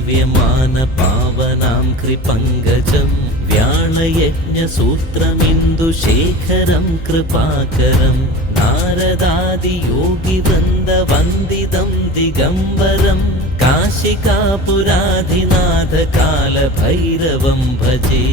ദിവ്യമാന പാവനാം കൃപങ്കജം വ്യാളയജ്ഞസൂത്രമിന്ദുശേഖരം കൃപാകരം नारदादियोगिवृन्दवन्दितं दिगम्बरं काशिकापुराधिनाथकालभैरवं भजे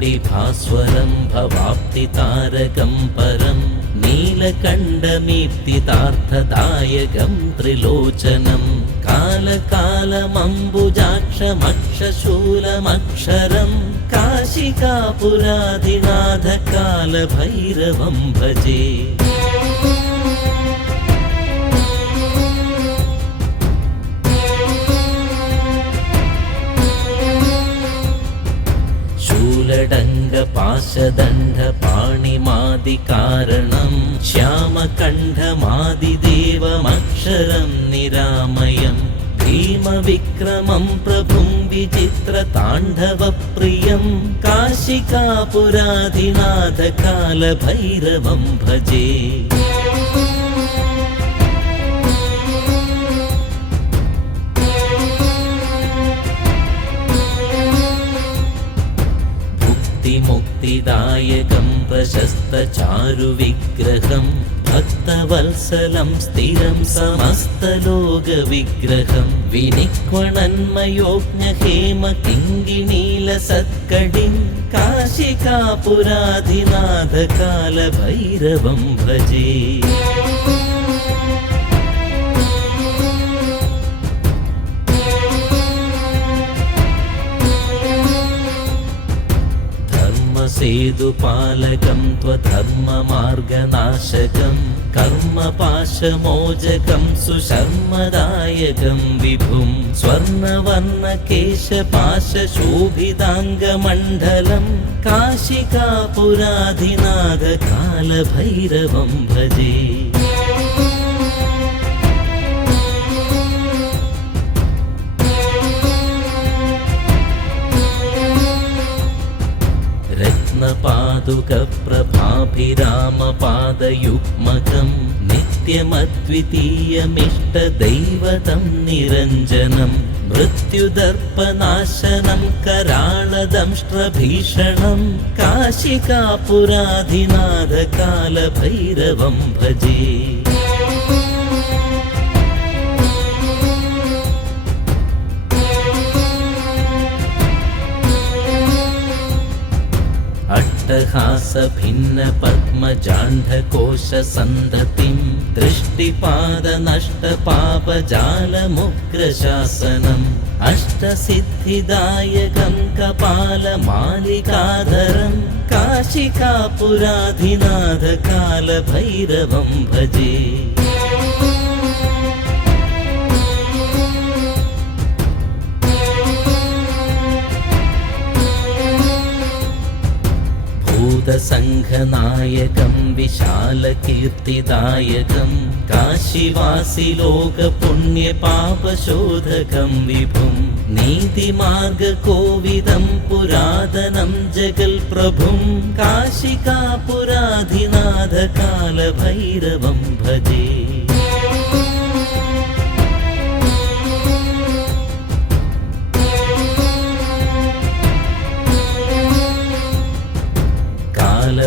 भानुकोडिभास्वरं भवाप्तितारकं परं नीलकण्डमीप्तितार्थदायकं त्रिलोचनं कालकालमम्बुजाक्षमक्षशूलमक्षरं काशिकापुरादिनाथकालभैरवं भजे ജഡംഗ പാശദണ്ഡ പാണിമാതി കാരണം. ശ്യാമകണ്ഠമാതിദേവമക്ഷരം നിരാമയം. ഭീമവിക്രമം പ്രഭും വിചിത്രതാണ്ഡവപ്രിയം കാശികാപുരാധിനാഥ കാലഭൈരവം ഭജേ. प्रशस्तचारुविग्रहं भक्तवत्सलं स्थिरं समस्तलोकविग्रहं विनिक्वणन्मयोज्ञहेम किङ्गिणीलसत्कडिं काशिकापुराधिनाथकालभैरवं भजे ഹേതുപാലകം ധർമ്മമാർഗനാശകം കർമ്മപാശമോചകം സുശർമ്മദായകം വിഭും. സ്വർണവർണകേശപാശോഭിതാംഗമണ്ഡലം കാശികാപുരാധിനാഥകാലഭൈരവം ഭജേ. रत्नपादुकप्रभाभिरामपादयुग्मकं नित्यमद्वितीयमिष्टदैवतं निरञ्जनं मृत्युदर्पनाशनं कराळदंष्ट्रभीषणं काशिकापुराधिनाथकालभैरवं भजे अट्टहासभिन्नपद्मजाण्डकोशसन्दतिं दृष्टिपादनष्टपापजालमुग्रशासनम् अष्टसिद्धिदायकं कपालमालिकाधरं काशिकापुराधिनाथकालभैरवं भजे സംഘനായകം വിശാല കീർത്തിദായകം കാശിവാസി ലോക പുണ്യ പാപശോധകം വിഭും നീതിമാർഗകോവിദം പുരാതനം ജഗൽ പ്രഭും കാശികാപുരാധിനാഥ കാലഭൈരവം ഭജേ.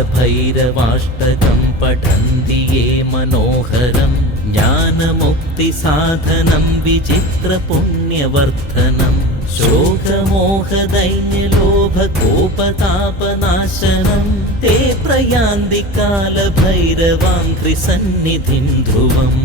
कालभैरवाष्टकं पठन्ति ये मनोहरं ज्ञानमुक्तिसाधनं विचित्रपुण्यवर्धनं शोकमोहदैन्यलोभकोपतापनाशनं ते प्रयान्ति कालभैरवाङ्घ्रिसन्निधिं ध्रुवम्